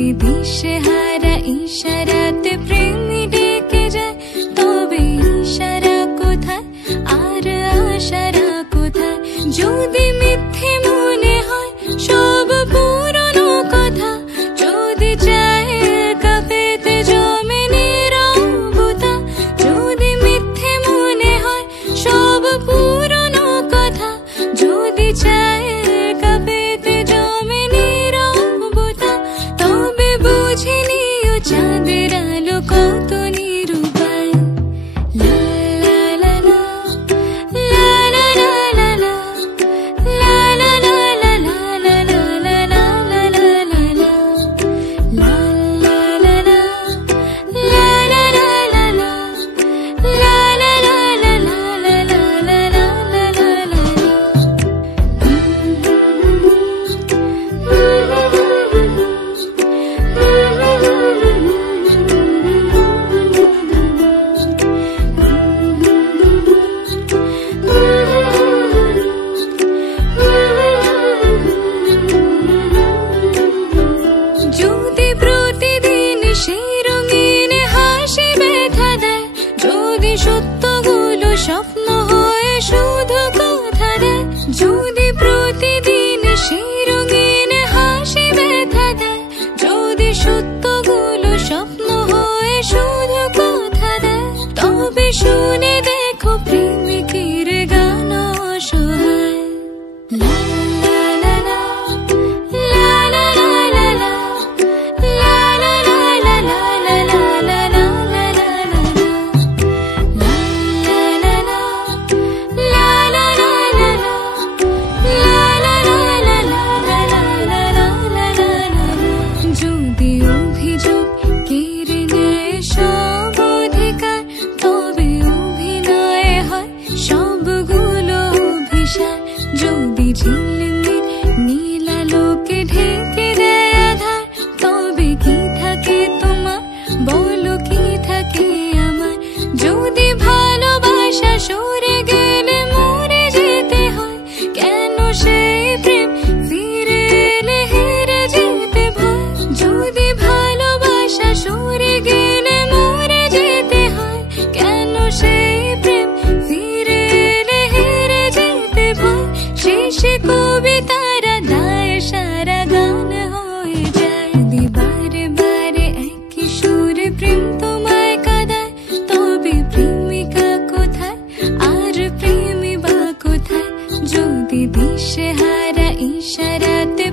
যদি দিশেহারা ইশারাতে প্রেমী ডেকে যায়, তবে ইশারা কোথায় আর আশারা কোথায়? যদি মিথ্যে মনে হয় সব পুরনো কথা, যদি চায় একা পেতে জমে নীরবতা, যদি মিথ্যে মনে হয় সব পুরনো কথা, যদি চায় একা পেতে জমে নীরবতা, তবে বুঝে নিও চাঁদের আলো কত নিরুপায়। লা লা লা লা, লা লা লা লা লা, লা লা লা লা লা লা লা লা লা লা লা লা লা, লা লা লা লা, লা লা লা লা লা, লা লা লা লা লা লা লা লা লা লা লা লা। যদি প্রতিদিন সেই রঙিন হাসি ব্যথা দেয়, যদি সত্যগুলো স্বপ্ন হয়ে শুধু কথা দেয়, যদি প্রতিদিন সেই রঙিন হাসি ব্যথা দেয়, যদি সত্যগুলো স্বপ্ন হয়ে শুধু কথা দেয়, তবে শুনে দেখো প্রেমিকের গান অসহায়। লা লা লা লা, লা লা লা লা লা, লা লা লা লা লা লা লা লা লা লা লা লা, লা লা লা লা, লা লা লা লা লা, লা লা লা লা লা লা লা লা লা লা লা। যদি অভিযোগ কেড়ে নেয় সব অধিকার, তবে অভিনয় হয় সবগুলো অভিসার। যদি ঝিলমিল নীল আলোকে ঢেকে দেয় আধার, তবে কি থাকে তোমার বলো, কি থাকে আমার? যদি ভালোবাসা সরে গেলে মরে যেতে হয়, কেন সেই প্রেম ফিরে এলে হেরে যেতে ভয়? যদি ভালোবাসা সরে গেলে মরে যেতে হয়, কেন সেই প্রেম ফিরে এলে হেরে যেতে ভয়? শেষে কবিতারা দায় সারা গান হয়ে যায়। যদি বারে বারে একই সুরে প্রেম তোমায় কাঁদায়, তবে প্রেমিকা কোথায় আর প্রেমী বা কোথায়? যদি দিশেহারা ইশারাতে